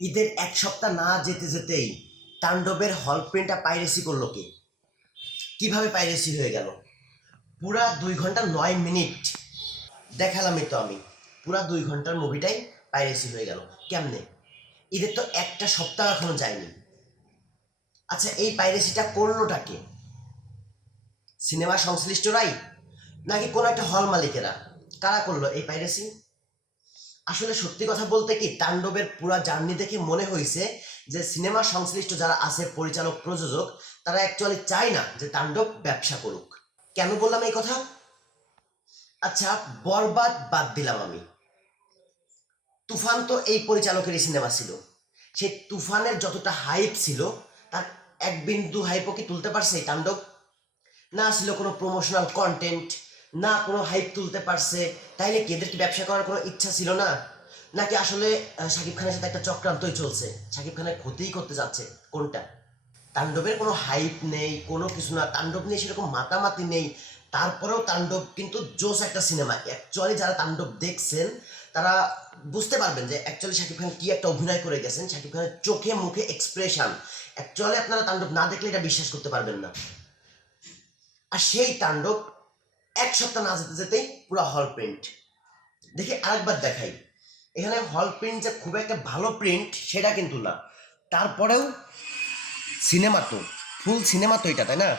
ঈদের এক সপ্তাহ না যেতে যেতেই তাণ্ডবের হল প্রিন্টটা পাইরেসি করল কে? কীভাবে পাইরেসি হয়ে গেল? পুরা দুই ঘণ্টা নয় মিনিট দেখালামই তো আমি। পুরা দুই ঘণ্টার মুভিটাই পাইরেসি হয়ে গেল। কেমনে? ঈদের তো একটা সপ্তাহ এখনও যায়নি। আচ্ছা এই পাইরেসিটা করলোটা কে? সিনেমা সংশ্লিষ্টরাই? নাকি কোনো একটা হল মালিকেরা? কারা করল এই পাইরেসি আসলে সত্যি কথা বলতে কি তাণ্ডবের পুরা জার্নি দেখে মনে হয়েছে যে সিনেমা সংশ্লিষ্ট যারা আছে পরিচালক, প্রযোজক, তারা অ্যাকচুয়ালি চায় না যে তাণ্ডব ব্যবসা করুক। কেন বললাম এই কথা? আচ্ছা বরবাদ বাদ দিলাম আমি। তুফান তো এই পরিচালকেরই সিনেমা ছিল। সেই তুফানের যতটা হাইপ ছিল, তার এক বিন্দু হাইপও কি তুলতে পারছে এই তাণ্ডব? না ছিল কোনো প্রমোশনাল কন্টেন্ট না কোনো হাইপ তুলতে পারছে, তাইলে কি এদের কি ব্যবসা করার কোনো ইচ্ছা ছিল না? নাকি আসলে শাকিব খানের সাথে একটা চক্রান্তই চলছে? শাকিব খানের ক্ষতিই করতে যাচ্ছে, কোনটা? তাণ্ডবের কোনো হাইপ নেই, কোনো কিছু না। তাণ্ডব নিয়ে সেরকম মাতামাতি নেই। তারপরেও তাণ্ডব কিন্তু জোস একটা সিনেমা অ্যাকচুয়ালি যারা তাণ্ডব দেখছেন, তারা বুঝতে পারবেন যে অ্যাকচুয়ালি শাকিব খান কি একটা অভিনয় করে গেছেন। শাকিব খানের চোখে মুখে এক্সপ্রেশন অ্যাকচুয়ালি আপনারা তাণ্ডব না দেখলে এটা বিশ্বাস করতে পারবেন না। আর সেই তাণ্ডব এক সপ্তাহ না যেতে যেতেই পুরো হল প্রিন্ট দেখি আরেকবার দেখাই। এখানে হল প্রিন্ট যে খুব একটা ভালো প্রিন্ট সেটা কিন্তু না। তারপরেও সিনেমা তো ফুল সিনেমা তো এটা, তাই না?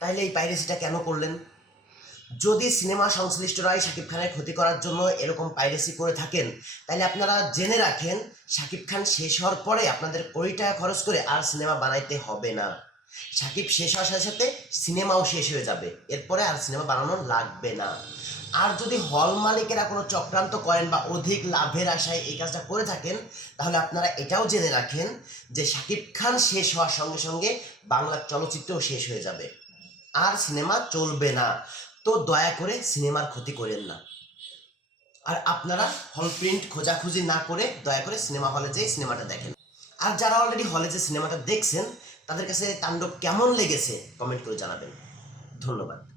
তাইলে এই পাইরেসিটা কেন করলেন? যদি সিনেমা সংশ্লিষ্টরাই শাকিব খানের ক্ষতি করার জন্য এরকম পাইরেসি করে থাকেন তাহলে আপনারা জেনে রাখেন, শাকিব খান শেষ হওয়ার পরে আপনাদের কোটি টাকা খরচ করে আর সিনেমা বানাইতে হবে না। শাকিব শেষ হওয়ার সাথে সাথে সিনেমাও শেষ হয়ে যাবে। এরপরে আর সিনেমা বানানো লাগবে না। আর যদি হল মালিকেরা কোনো চক্রান্ত করেন বা অধিক লাভের আশায় এই কাজটা করে থাকেন, তাহলে আপনারা এটাও জেনে রাখেন যে শাকিব খান শেষ হওয়ার সঙ্গে সঙ্গে বাংলার চলচ্চিত্রও শেষ হয়ে যাবে। আর সিনেমা চলবে না। তো দয়া করে সিনেমার ক্ষতি করেন না। আর আপনারা হল প্রিন্ট খোঁজাখুঁজি না করে দয়া করে সিনেমা হলে যেয়ে সিনেমাটা দেখেন। আর যারা অলরেডি হলে যে সিনেমাটা দেখছেন তাদের কাছে তাণ্ডব কেমন লেগেছে কমেন্ট করে জানাবেন। ধন্যবাদ।